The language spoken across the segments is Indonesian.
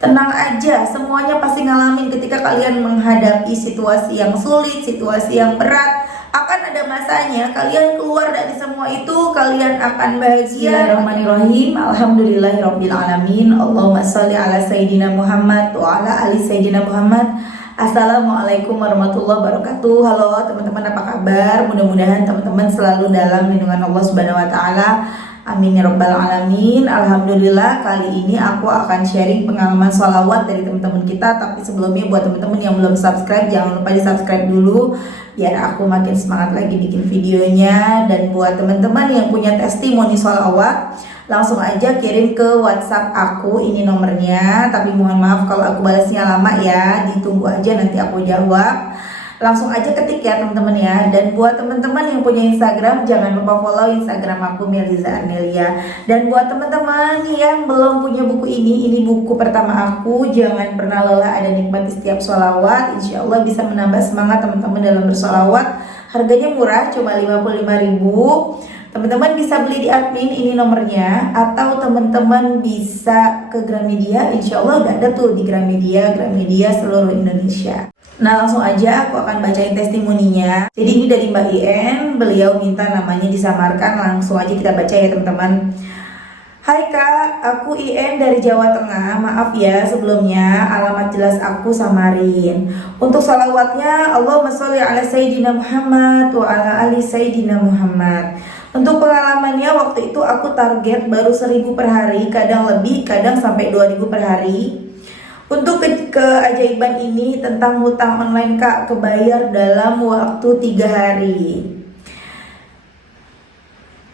Tenang aja, semuanya pasti ngalamin ketika kalian menghadapi situasi yang sulit, situasi yang berat. Akan ada masanya kalian keluar dari semua itu, kalian akan bahagia. Bismillahirrahmanirrahim. Alhamdulillahirrabbilalamin. Allahumma sholli ala Sayyidina Muhammad wa ala ali Sayyidina Muhammad. Assalamualaikum warahmatullahi wabarakatuh. Halo teman-teman, apa kabar? Mudah-mudahan teman-teman selalu dalam lindungan Allah Subhanahu wa taala. Amin ya rabbal alamin. Alhamdulillah, kali ini aku akan sharing pengalaman sholawat dari teman-teman kita. Tapi sebelumnya, buat teman-teman yang belum subscribe, jangan lupa di subscribe dulu biar aku makin semangat lagi bikin videonya. Dan buat teman-teman yang punya testimoni sholawat, langsung aja kirim ke WhatsApp aku, ini nomornya. Tapi mohon maaf kalau aku balasnya lama ya, ditunggu aja nanti aku jawab. Langsung aja ketik ya teman-teman ya. Dan buat teman-teman yang punya Instagram, jangan lupa follow Instagram aku, Meliza Arnelia. Dan buat teman-teman yang belum punya buku ini buku pertama aku, Jangan Pernah Lelah Ada Nikmati Setiap Sholawat. Insya Allah bisa menambah semangat teman-teman dalam bersolawat. Harganya murah, cuma 55.000. Teman-teman bisa beli di admin, ini nomornya. Atau teman-teman bisa ke Gramedia, insya Allah udah ada tuh di Gramedia seluruh Indonesia. Nah, langsung aja aku akan bacain testimoninya. Jadi ini dari Mbak IN, beliau minta namanya disamarkan. Langsung aja kita baca ya teman-teman. Hai Kak, aku IN dari Jawa Tengah. Maaf ya sebelumnya, alamat jelas aku samarin. Untuk salawatnya, Allahumma sholli ala Sayyidina Muhammad wa ala ali Sayyidina Muhammad. Untuk pengalamannya, waktu itu aku target baru 1.000 per hari, kadang lebih, kadang sampai 2.000 per hari. Untuk keajaiban ini tentang hutang online Kak, kebayar dalam waktu 3 hari.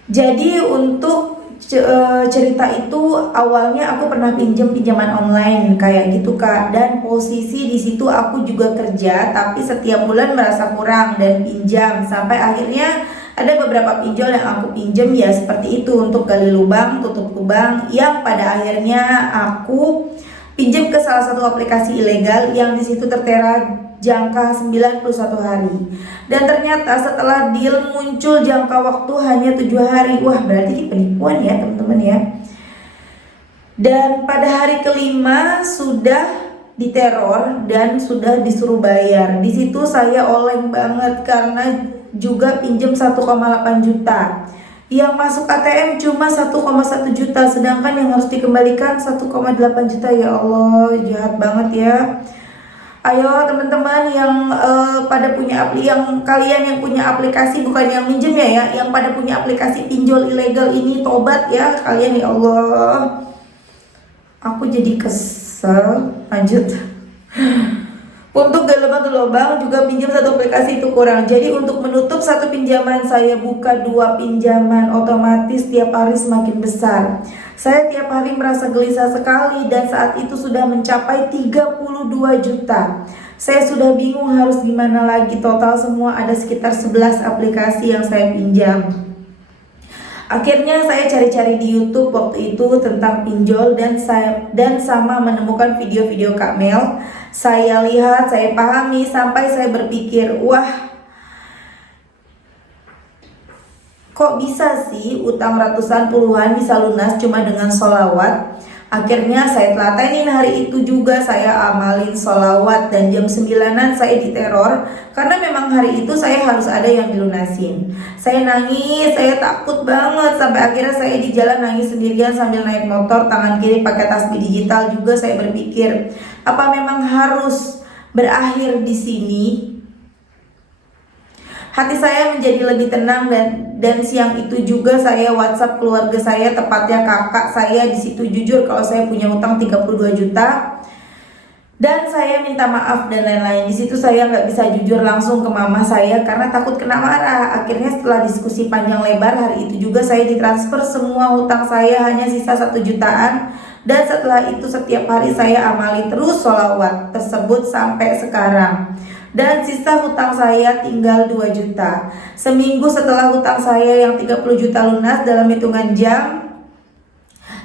Jadi untuk cerita itu awalnya aku pernah pinjaman online kayak gitu Kak, dan posisi di situ aku juga kerja, tapi setiap bulan merasa kurang dan pinjam sampai akhirnya ada beberapa pinjol yang aku pinjam ya seperti itu, untuk gali lubang tutup lubang, yang pada akhirnya aku pinjam ke salah satu aplikasi ilegal yang di situ tertera jangka 91 hari. Dan ternyata setelah deal muncul jangka waktu hanya 7 hari. Wah, berarti ini penipuan ya teman-teman ya. Dan pada hari kelima sudah diteror dan sudah disuruh bayar. Di situ saya oleng banget karena juga pinjam 1,8 juta. Yang masuk ATM cuma 1,1 juta, sedangkan yang harus dikembalikan 1,8 juta. Ya Allah, jahat banget ya. Ayo teman-teman yang pada punya kalian yang punya aplikasi, bukan yang minjem ya, yang pada punya aplikasi pinjol ilegal ini, tobat ya kalian. Ya Allah, aku jadi kesel. Lanjut. Untuk gali lubang juga pinjam satu aplikasi itu kurang. Jadi untuk menutup satu pinjaman saya buka 2 pinjaman, otomatis tiap hari semakin besar. Saya tiap hari merasa gelisah sekali dan saat itu sudah mencapai 32 juta. Saya sudah bingung harus gimana lagi. Total semua ada sekitar 11 aplikasi yang saya pinjam. Akhirnya saya cari-cari di YouTube waktu itu tentang pinjol dan sama menemukan video-video Kak Mel. Saya lihat, saya pahami, sampai saya berpikir, wah, kok bisa sih utang ratusan puluhan bisa lunas cuma dengan sholawat? Akhirnya saya telatenin hari itu juga, saya amalin sholawat, dan jam 9-an saya diteror karena memang hari itu saya harus ada yang dilunasin. Saya nangis, saya takut banget, sampai akhirnya saya di jalan nangis sendirian sambil naik motor, tangan kiri pakai tasbih digital juga. Saya berpikir, apa memang harus berakhir di sini? Hati saya menjadi lebih tenang dan siang itu juga saya WhatsApp keluarga saya, tepatnya kakak saya di situ, jujur kalau saya punya utang 32 juta dan saya minta maaf dan lain-lain. Di situ saya nggak bisa jujur langsung ke mama saya karena takut kena marah. Akhirnya setelah diskusi panjang lebar, hari itu juga saya ditransfer semua hutang saya, hanya sisa 1 jutaan. Dan setelah itu setiap hari saya amali terus sholawat tersebut sampai sekarang. Dan sisa hutang saya tinggal 2 juta. Seminggu setelah hutang saya yang 30 juta lunas dalam hitungan jam,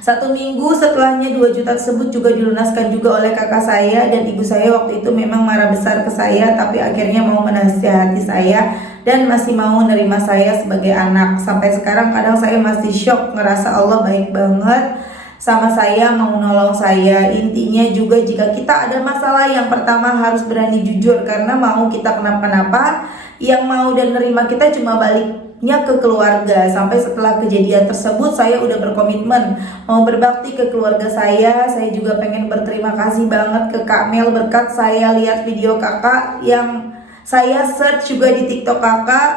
1 minggu setelahnya 2 juta tersebut juga dilunaskan juga oleh kakak saya. Dan ibu saya waktu itu memang marah besar ke saya, tapi akhirnya mau menasihati saya dan masih mau menerima saya sebagai anak. Sampai sekarang kadang saya masih shock, ngerasa Allah baik banget. sama saya, mau nolong saya. Intinya juga jika kita ada masalah, yang pertama harus berani jujur, karena mau kita kenapa-napa, yang mau dan nerima kita cuma baliknya ke keluarga. Sampai setelah kejadian tersebut saya udah berkomitmen mau berbakti ke keluarga saya. Saya juga pengen berterima kasih banget ke Kak Mel, berkat saya lihat video kakak yang saya search juga di TikTok kakak,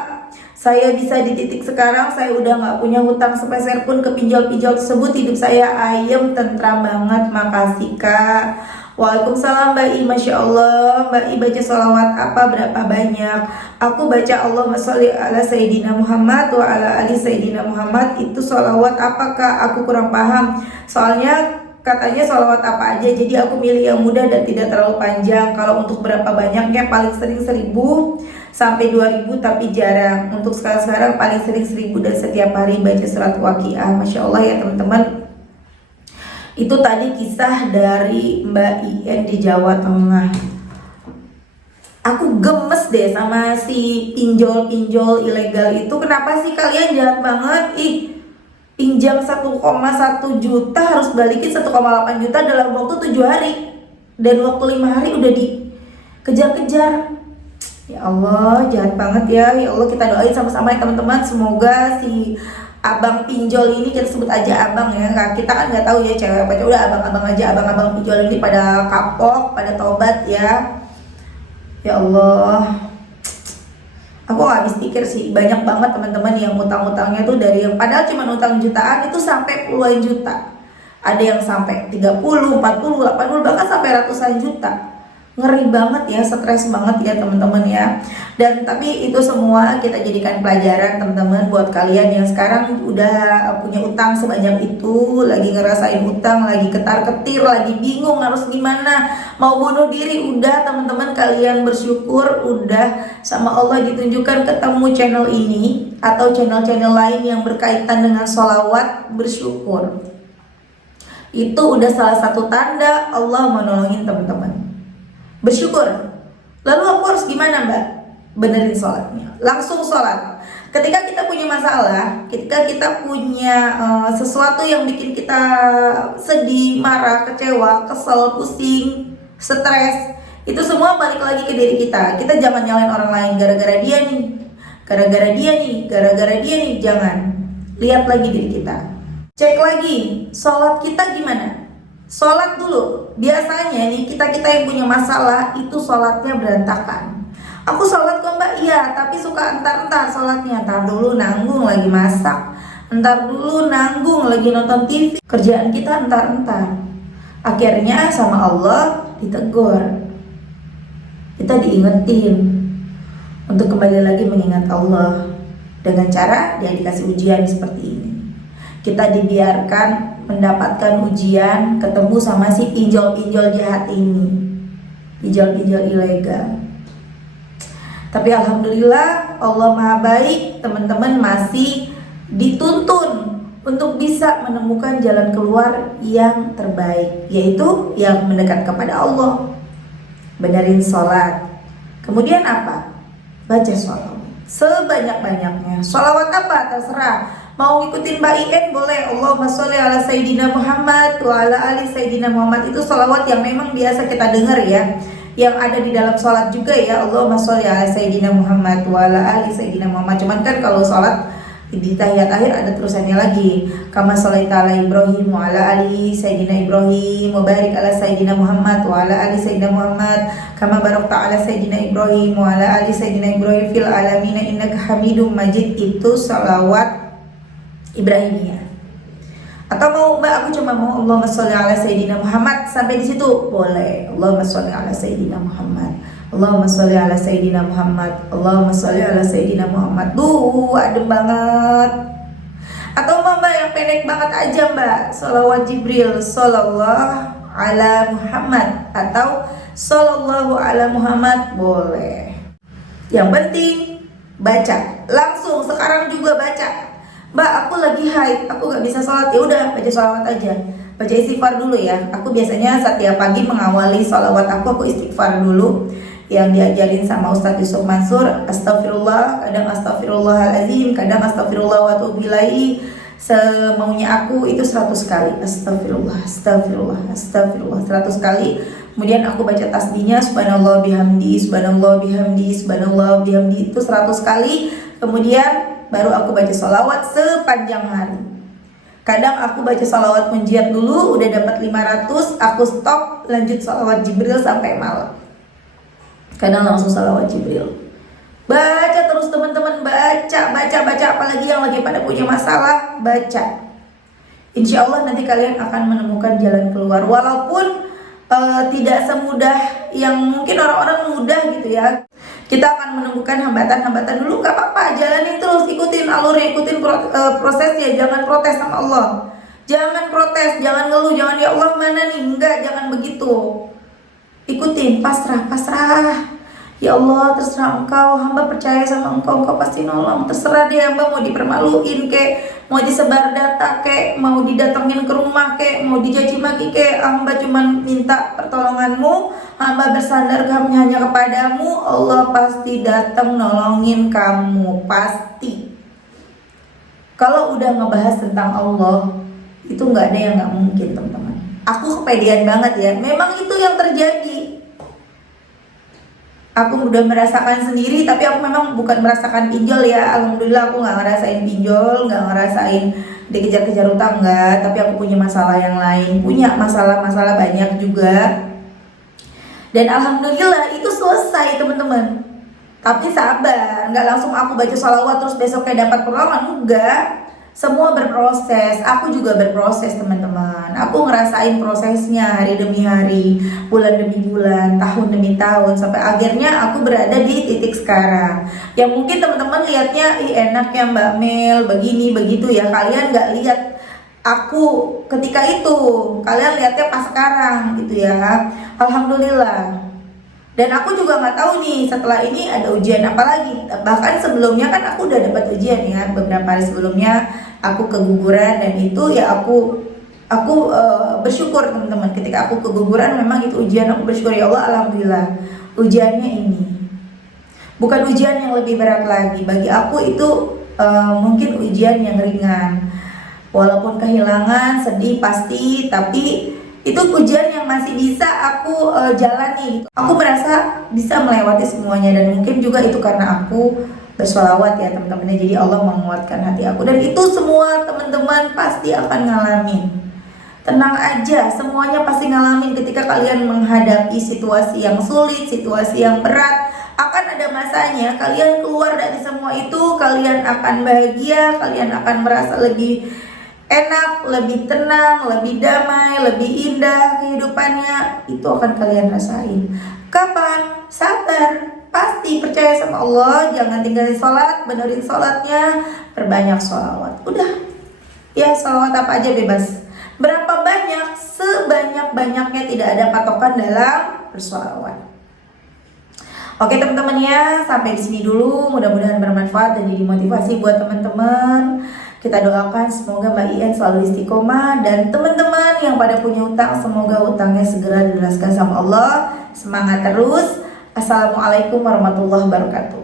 saya bisa di titik sekarang. Saya udah gak punya hutang sepeser pun ke pinjol-pinjol tersebut. Hidup saya ayem, tentram banget. Makasih Kak. Waalaikumsalam Mbak I. Masya Allah, Mbak I baca sholawat apa, berapa banyak? Aku baca Allahumma sholli ala Sayyidina Muhammad wa ala ali Sayyidina Muhammad. Itu sholawat apa Kak? Aku kurang paham. Soalnya katanya sholawat apa aja, jadi aku milih yang mudah dan tidak terlalu panjang. Kalau untuk berapa banyaknya, paling sering 1000 sampai 2000, tapi jarang. Untuk sekarang paling sering 1000 dan setiap hari baca surat Waqiah. Masya Allah ya teman-teman. Itu tadi kisah dari Mbak IN di Jawa Tengah. Aku gemes deh sama si pinjol-pinjol ilegal itu. Kenapa sih kalian jahat banget? Pinjam 1,1 juta harus balikin 1,8 juta dalam waktu 7 hari. Dan waktu 5 hari udah dikejar-kejar. Ya Allah, jahat banget ya. Ya Allah, kita doain sama-sama ya teman-teman. Semoga si abang pinjol ini, kita sebut aja abang ya, kita kan nggak tahu ya cewek apa cowok, udah abang-abang aja, abang-abang pinjol ini pada kapok, pada tobat ya. Ya Allah, aku nggak habis pikir sih, banyak banget teman-teman yang utang-utangnya tuh dari yang padahal cuma utang jutaan itu sampai puluhan juta. Ada yang sampai 30, 40, 80, bahkan sampai ratusan juta. Ngeri banget ya, stres banget ya teman-teman ya. Dan tapi itu semua kita jadikan pelajaran teman-teman buat kalian yang sekarang udah punya utang sebanyak itu, lagi ngerasain utang, lagi ketar-ketir, lagi bingung harus gimana, mau bunuh diri. Udah teman-teman, kalian bersyukur udah sama Allah ditunjukkan ketemu channel ini atau channel-channel lain yang berkaitan dengan sholawat. Bersyukur, itu udah salah satu tanda Allah menolongin teman-teman. Bersyukur. Lalu aku harus gimana Mbak? Benerin sholatnya, langsung sholat. Ketika kita punya masalah, ketika kita punya sesuatu yang bikin kita sedih, marah, kecewa, kesel, pusing, stres, itu semua balik lagi ke diri kita. Kita jangan nyalain orang lain, gara-gara dia nih, gara-gara dia nih, gara-gara dia nih. Jangan. Lihat lagi diri kita, cek lagi sholat kita gimana. Sholat dulu. Biasanya nih kita yang punya masalah itu sholatnya berantakan. Aku sholat kok Mbak, iya, tapi suka entar-entar sholatnya. Entar dulu nanggung lagi masak, entar dulu nanggung lagi nonton TV. Kerjaan kita entar-entar. Akhirnya sama Allah ditegur, kita diingetin untuk kembali lagi mengingat Allah dengan cara dia dikasih ujian seperti ini. Kita dibiarkan mendapatkan ujian, ketemu sama si pinjol-pinjol jahat ini, pinjol-pinjol ilegal. Tapi alhamdulillah Allah Maha Baik, teman-teman masih dituntun untuk bisa menemukan jalan keluar yang terbaik, yaitu yang mendekat kepada Allah. Benerin sholat. Kemudian apa? Baca sholawat sebanyak-banyaknya. Sholawat apa? Terserah. Mau ngikutin Mbak IN boleh. Allahumma sholli ala Sayyidina Muhammad wa ala ali Sayyidina Muhammad. Itu sholawat yang memang biasa kita dengar ya, yang ada di dalam sholat juga ya. Allahumma sholli ala Sayyidina Muhammad wa ala ali Sayyidina Muhammad. Cuman kan kalau sholat di tahiyat akhir ada terusannya lagi, kama sholaita ala Ibrahim wa ala ali Sayyidina Ibrahim wa barik ala Sayyidina Muhammad wa ala ali Sayyidina Muhammad kama barakta ala Sayyidina Ibrahim wa ala ali Sayyidina Ibrahim fil alamin innaka Hamidum Majid. Itu sholawat Ibrahimiyah. Atau mau Mbak, aku cuma mau Allahumma sholli ala Sayyidina Muhammad, sampai di situ boleh. Allahumma sholli ala Sayyidina Muhammad, Allahumma sholli ala Sayyidina Muhammad, Allahumma sholli ala Sayyidina Muhammad. Adem banget. Atau mau Mbak yang pendek banget aja Mbak, sholawat Jibril sallallahu ala Muhammad atau sallallahu ala Muhammad boleh. Yang penting baca langsung, sekarang juga baca. Mbak, aku lagi haid, aku gak bisa sholat. Ya udah, baca sholawat aja, baca istighfar dulu ya. Aku biasanya setiap pagi mengawali sholawat aku istighfar dulu, yang diajarin sama Ustadz Yusuf Mansur. Astagfirullah, kadang astagfirullahaladzim, kadang astagfirullah wa atubu ilaihi. semaunya aku itu 100 kali. Astagfirullah, astagfirullah, astagfirullah 100 kali. Kemudian aku baca tasbihnya subhanallah bihamdi, subhanallah bihamdi, subhanallah bihamdi itu 100 kali. Kemudian baru aku baca sholawat sepanjang hari. Kadang aku baca sholawat munjiat dulu, udah dapat 500, aku stop, lanjut sholawat Jibril sampai malam. Kadang langsung sholawat Jibril. Baca terus teman-teman, baca, apalagi yang lagi pada punya masalah, baca. Insya Allah nanti kalian akan menemukan jalan keluar. Walaupun tidak semudah yang mungkin orang-orang mudah gitu ya. Kita akan menemukan hambatan-hambatan dulu, gak apa-apa, jalanin terus, ikutin alurnya, ikutin prosesnya, jangan protes sama Allah. Jangan protes, jangan ngeluh, jangan ya Allah mana nih, enggak, jangan begitu. Ikutin, pasrah. Ya Allah, terserah engkau, hamba percaya sama engkau, engkau pasti nolong. Terserah deh hamba mau dipermaluin kek, mau disebar data kek, mau didatengin ke rumah kek, mau dicaci maki kek, hamba cuman minta pertolonganmu, hamba bersandar hanya kepadamu. Allah pasti datang nolongin kamu, pasti. Kalau udah ngebahas tentang Allah, itu nggak ada yang nggak mungkin teman-teman. Aku kepedean banget ya, memang itu yang terjadi. Aku udah merasakan sendiri, tapi aku memang bukan merasakan pinjol ya. Alhamdulillah aku nggak ngerasain pinjol, nggak ngerasain dikejar-kejar utang, nggak. Tapi aku punya masalah yang lain, punya masalah-masalah banyak juga. Dan alhamdulillah itu selesai teman-teman. Tapi sabar, nggak langsung aku baca sholawat terus besoknya dapat pertolongan, enggak. Semua berproses, aku juga berproses teman-teman. Aku ngerasain prosesnya hari demi hari, bulan demi bulan, tahun demi tahun, sampai akhirnya aku berada di titik sekarang. Yang mungkin teman-teman lihatnya, enak ya Mbak Mel, begini begitu ya. Kalian nggak lihat aku ketika itu, kalian lihatnya pas sekarang gitu ya. Alhamdulillah. Dan aku juga nggak tahu nih setelah ini ada ujian apa lagi. Bahkan sebelumnya kan aku udah dapat ujian ya, beberapa hari sebelumnya aku keguguran, dan itu ya aku bersyukur teman-teman. Ketika aku keguguran memang itu ujian, aku bersyukur ya Allah, alhamdulillah ujiannya ini bukan ujian yang lebih berat lagi. Bagi aku itu mungkin ujian yang ringan. Walaupun kehilangan, sedih pasti, tapi itu ujian yang masih bisa aku jalani gitu. Aku merasa bisa melewati semuanya, dan mungkin juga itu karena aku bersholawat ya teman-teman. Jadi Allah menguatkan hati aku, dan itu semua teman-teman pasti akan ngalamin. Tenang aja, semuanya pasti ngalamin. Ketika kalian menghadapi situasi yang sulit, situasi yang berat, akan ada masanya kalian keluar dari semua itu. Kalian akan bahagia, kalian akan merasa lebih enak, lebih tenang, lebih damai, lebih indah kehidupannya. Itu akan kalian rasain. Kapan? Sabar. Pasti percaya sama Allah. Jangan tinggalin sholat, benerin sholatnya, perbanyak sholawat. Udah. Ya sholawat apa aja bebas. Berapa banyak? Sebanyak-banyaknya, tidak ada patokan dalam bersholawat. Oke teman-teman ya, sampai di sini dulu. Mudah-mudahan bermanfaat dan jadi motivasi buat teman-teman. Kita doakan semoga Mbak Ien selalu istiqomah, dan teman-teman yang pada punya utang semoga utangnya segera dilunaskan sama Allah. Semangat terus. Assalamualaikum warahmatullahi wabarakatuh.